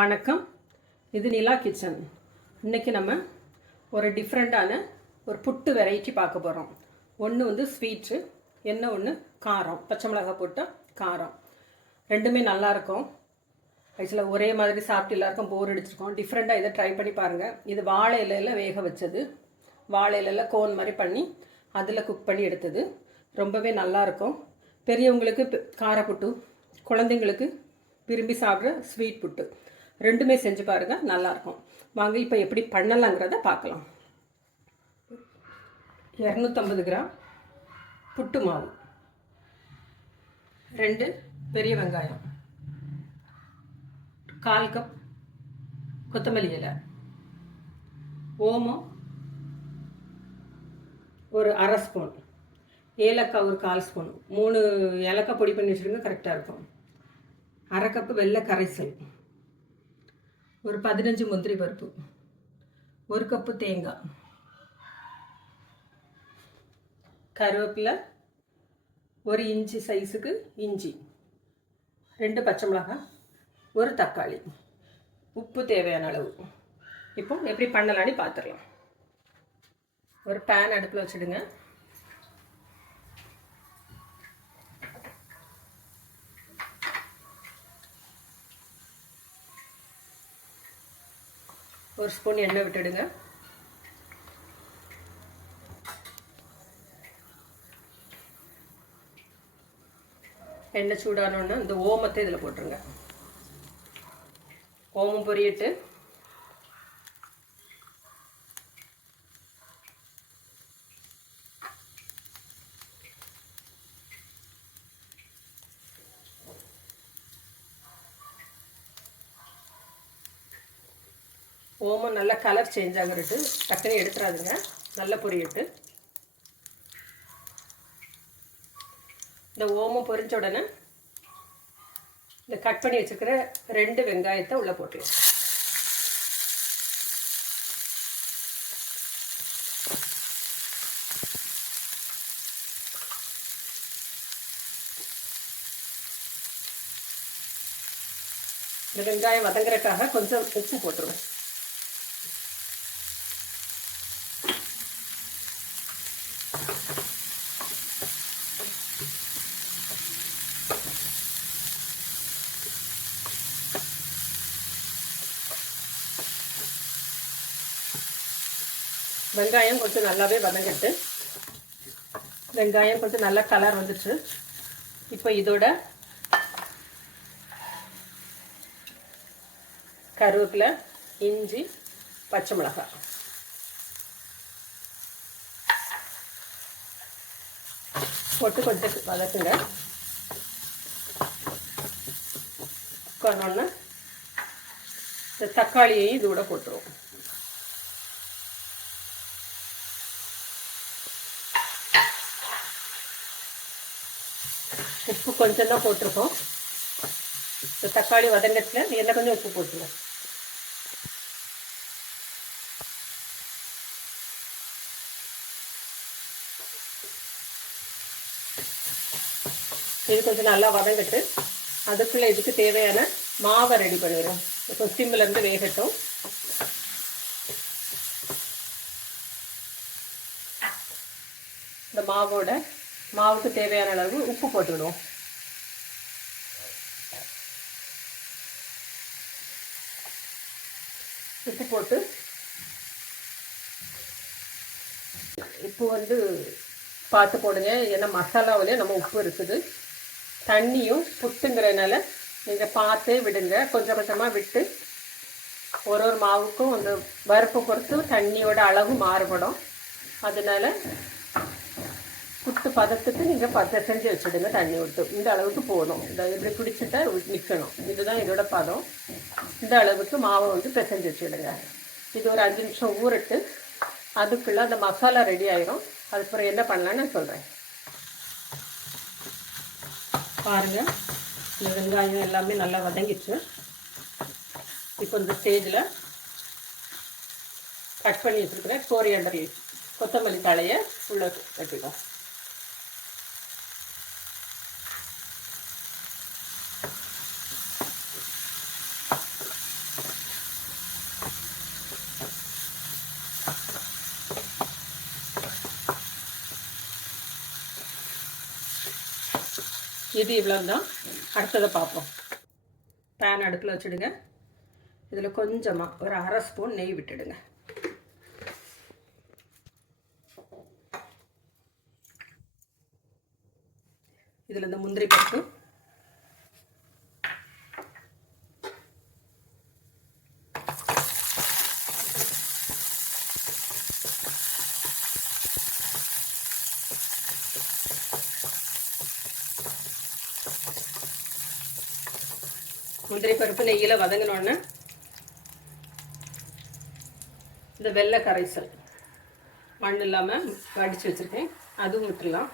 வணக்கம். இது நிலா கிச்சன். இன்றைக்கி நம்ம ஒரு டிஃப்ரெண்ட்டான ஒரு புட்டு வெரைட்டி பார்க்க போகிறோம். ஒன்று வந்து ஸ்வீட்டு, என்ன ஒன்று காரம், பச்சை மிளகாய் போட்ட காரம். ரெண்டுமே நல்லாயிருக்கும். ஆக்சுவலாக ஒரே மாதிரி சாப்பிட்டு எல்லாருக்கும் போர் அடிச்சிருக்கோம். டிஃப்ரெண்ட்டாக இதை ட்ரை பண்ணி பாருங்கள். இது வாழை இலையில் வேக வச்சது, வாழை இலையில் கோன் மாதிரி பண்ணி அதில் குக் பண்ணி எடுத்தது. ரொம்பவே நல்லாயிருக்கும். பெரியவங்களுக்கு காரப்புட்டு, குழந்தைங்களுக்கு விரும்பி சாப்பிட்ற ஸ்வீட் புட்டு, ரெண்டுமே செஞ்சு பாருங்கள், நல்லாயிருக்கும். வாங்க இப்போ எப்படி பண்ணலாங்கிறத பார்க்கலாம். 250 கிராம் புட்டு மாவு, 2 பெரிய வெங்காயம், 1/4 கப் கொத்தமல்லி இலை, ஓமம் ஒரு 1/2 ஸ்பூன், ஏலக்காய் ஒரு 1/4 ஸ்பூன், 3 ஏலக்காய் பொடி பண்ணி வச்சுருங்க, கரெக்டாக இருக்கும். 1/2 கப்பு வெள்ளை கரைசல், ஒரு 15 முந்திரி பருப்பு, 1 கப்பு தேங்காய், கருவேப்பிலை, 1 இன்ச்சு சைஸுக்கு இஞ்சி, 2 பச்சை மிளகாய், 1 தக்காளி, உப்பு தேவையான அளவு. இப்போ எப்படி பண்ணலான்னு பார்த்துடலாம். ஒரு பேன் அடுப்பில் வச்சுடுங்க. ஒரு ஸ்பூன் எண்ணெய் விட்டுடுங்க. எண்ணெய் சூடானோன்னா இந்த ஓமத்தை இதில் போட்டுருங்க. ஓமம் பொரியட்டு. ஓமம் நல்லா கலர் சேஞ்ச் ஆகிட்டு டக்குன்னு எடுத்துடாதுங்க, நல்லா பொரியட்டு. இந்த ஓமம் பொரிஞ்ச உடனே இந்த கட் பண்ணி வச்சுருக்கிற 2 வெங்காயத்தை உள்ளே போட்டுக்கலாம். இந்த வெங்காயம் வதங்குறதுக்காக கொஞ்சம் உப்பு போட்டுருவோம். வெங்காயம் கொஞ்சம் நல்லாவே வதங்கிட்டு, வெங்காயம் கொஞ்சம் நல்லா கலர் வந்துச்சு. இப்போ இதோட கருவேப்பிலை, இஞ்சி, பச்சை மிளகாய் போட்டு கொஞ்சம் வதக்குங்க. கொண்டோன்னு இந்த தக்காளியையும் இதோட போட்டுருவோம். உப்பு கொஞ்சம் தான் போட்டிருக்கோம். இந்த தக்காளி வதங்கத்தில் எண்ணெய் கொஞ்சம் உப்பு போட்டுருவோம். இது கொஞ்சம் நல்லா வதங்கிட்டு அதுக்குள்ளே இதுக்கு தேவையான மாவை ரெடி பண்ணிடுவோம். இப்போ சிம்மிலேருந்து வேகட்டும். இந்த மாவுக்கு தேவையான அளவு உப்பு போட்டுவிடுவோம். உப்பு போட்டு இப்போ வந்து பார்த்து போடுங்க, ஏன்னா மசாலாவிலே நம்ம உப்பு இருக்குது. தண்ணியும் புட்டுங்கிறதுனால நீங்கள் பார்த்தே விடுங்க. கொஞ்சம் கொஞ்சமாக விட்டு ஒரு மாவுக்கும் அந்த பருப்பை பொறுத்து தண்ணியோட அளவு மாறுபடும். அதனால புட்டு பதத்துக்கு நீங்கள் செஞ்சு வச்சுடுங்க. தண்ணி விட்டு இந்த அளவுக்கு போதும். இந்த இப்படி பிடிச்சிட்டா நிற்கணும். இதுதான் இதோட பதம். இந்த அளவுக்கு மாவை வந்து பிசைஞ்சு வச்சுடுங்க. இது ஒரு 5 நிமிஷம் ஊறிட்டு அதுக்குள்ளே அந்த மசாலா ரெடி ஆயிரும். அதுக்கப்புறம் என்ன பண்ணலான்னு சொல்கிறேன். பாருங்கள், இந்த வெங்காயம் எல்லாமே நல்லா வதங்கிச்சு. இப்போ இந்த ஸ்டேஜில் கட் பண்ணி வச்சுருக்கிற கோரியண்டர் லீஃப், கொத்தமல்லி தழையை உள்ளே கட்டிடும். இது இவ்வளோ தான். அடுத்ததை பார்ப்போம். பேன் அடுப்பில் வச்சுடுங்க. இதில் கொஞ்சமாக ஒரு அரை ஸ்பூன் நெய் விட்டுடுங்க. இதில் இந்த முந்திரி பருப்பு, முந்திரி பருப்பு நெய்யில் வதங்கினோடனே இந்த வெள்ளை கரைசல் மண் இல்லாமல் வடித்து வச்சுருக்கேன், அதுவும் விட்டுடலாம்.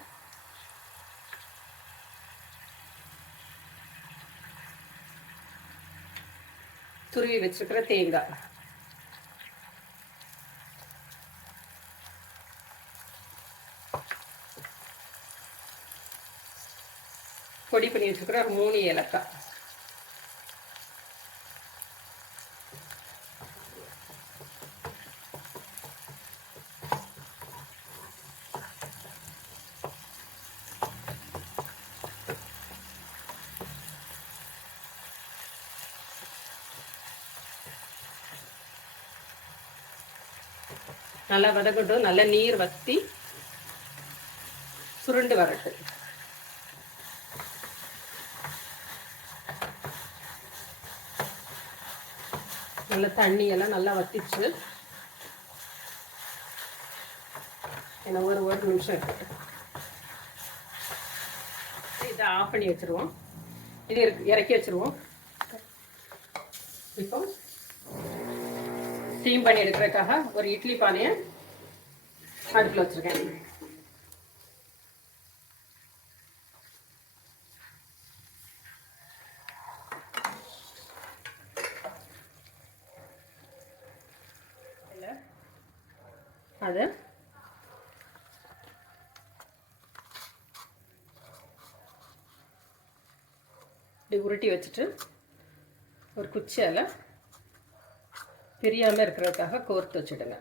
துருவி வச்சுருக்கிற தேங்காய், பொடி பண்ணி வச்சுருக்கிற ஒரு 3 ஏலக்காய், நல்லா வதக்கட்டும். நல்ல நீர் வற்றி சுருண்டு வரட்டு. நல்ல தண்ணியெல்லாம் நல்லா வத்திச்சு. ஏன்னா ஒரு நிமிஷம் இருக்கட்டும். இதை ஆஃப் பண்ணி வச்சுருவோம். இது இறக்கி வச்சுருவோம். இப்போ ஸ்டீம் பண்ணி எடுக்கிறதுக்காக ஒரு இட்லி பானையை அடுப்பில் வச்சுருக்கேன். அதை இப்படி உருட்டி வச்சுட்டு ஒரு குச்சியால் பிரியாமல் இருக்கிறதுக்காக கோர்த்து வச்சுடுங்க.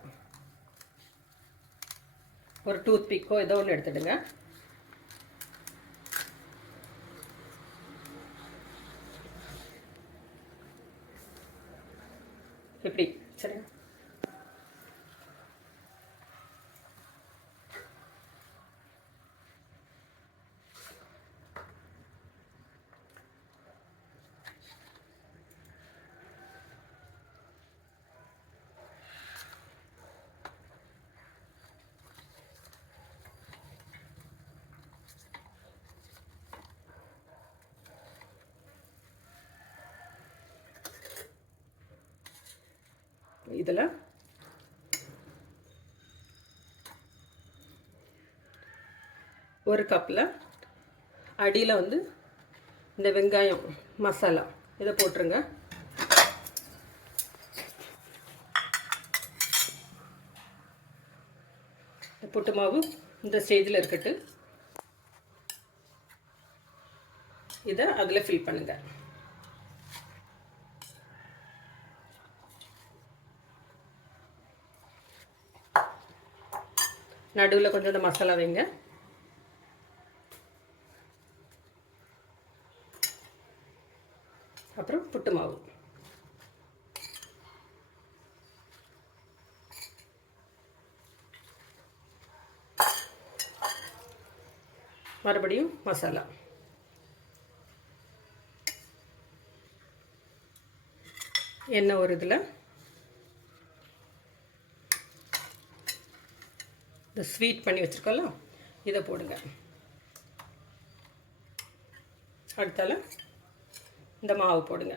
ஒரு டூத் பிக்கோ ஏதோ ஒன்று எடுத்துடுங்க. இப்படி சரி. இதில் ஒரு கப்பில் அடியில் வந்து இந்த வெங்காயம் மசாலா இதை போட்டுருங்க. புட்டு மாவு இந்த ஸ்டேஜில் இருக்கட்டு. இதை அதில் ஃபில் பண்ணுங்கள். நடுவில் கொஞ்சம் இந்த மசாலா வைங்க. அப்புறம் புட்டு மாவு மறுபடியும் மசாலா, எண்ணெய் ஒரு இதில் இந்த ஸ்வீட் பண்ணி வச்சுருக்கோம்ல இதை போடுங்க. அடுத்தால இந்த மாவு போடுங்க.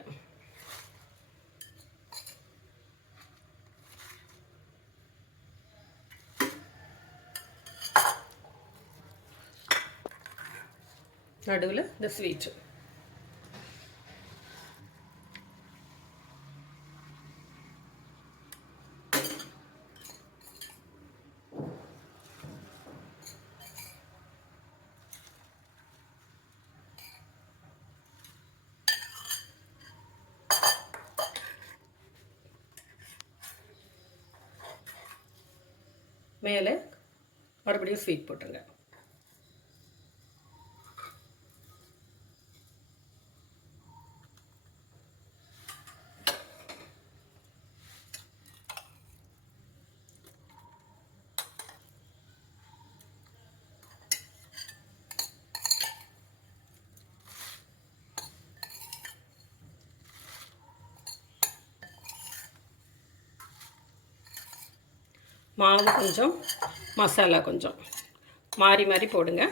நடுவில் இந்த ஸ்வீட். மேலே மறுபடியும் ஸ்வீட் போட்டுருங்க. மாவு கொஞ்சம், மசாலா கொஞ்சம் மாறி மாறி போடுங்க.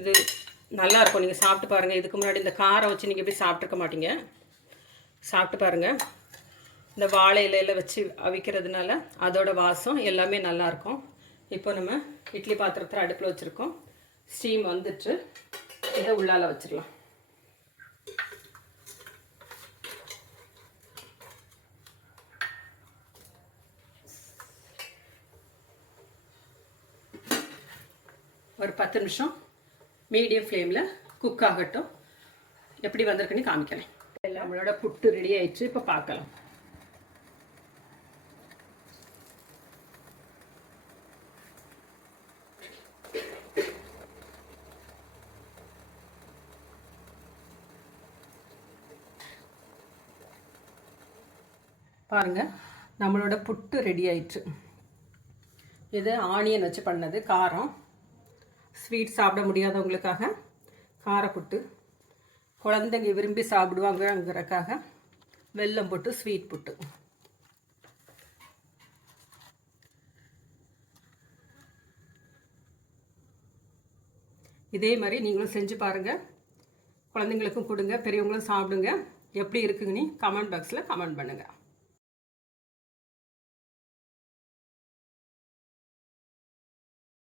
இது நல்லாயிருக்கும். நீங்கள் சாப்பிட்டு பாருங்கள். இதுக்கு முன்னாடி இந்த காரம் வச்சு நீங்கள் எப்படி சாப்பிட்ருக்க மாட்டீங்க. சாப்பிட்டு பாருங்கள். இந்த வாழை இலையில் வச்சு அவிக்கிறதுனால அதோட வாசம் எல்லாமே நல்லாயிருக்கும். இப்போ நம்ம இட்லி பாத்திரத்தில் அடுப்பில் வச்சுருக்கோம். ஸ்டீம் வந்துட்டு இதை உள்ளால வச்சிடலாம். ஒரு 10 நிமிஷம் மீடியம் ஃப்ளேமில் குக் ஆகட்டும். எப்படி வந்திருக்குன்னு காமிக்கிறேன். நம்மளோட புட்டு ரெடி ஆயிடுச்சு. இப்போ பார்க்கலாம். பாருங்கள், நம்மளோட புட்டு ரெடி ஆயிடுச்சு. இது ஆனியன் வச்சு பண்ணது, காரம். ஸ்வீட் சாப்பிட முடியாதவங்களுக்காக காரப்புட்டு, குழந்தைங்க விரும்பி சாப்பிடுவாங்கங்கிறக்காக வெல்லம் போட்டு ஸ்வீட் புட்டு. இதே மாதிரி நீங்களும் செஞ்சு பாருங்கள். குழந்தைங்களுக்கும் கொடுங்க, பெரியவங்களும் சாப்பிடுங்க. எப்படி இருக்குங்கன்னு கமெண்ட் பாக்ஸில் கமெண்ட் பண்ணுங்கள்.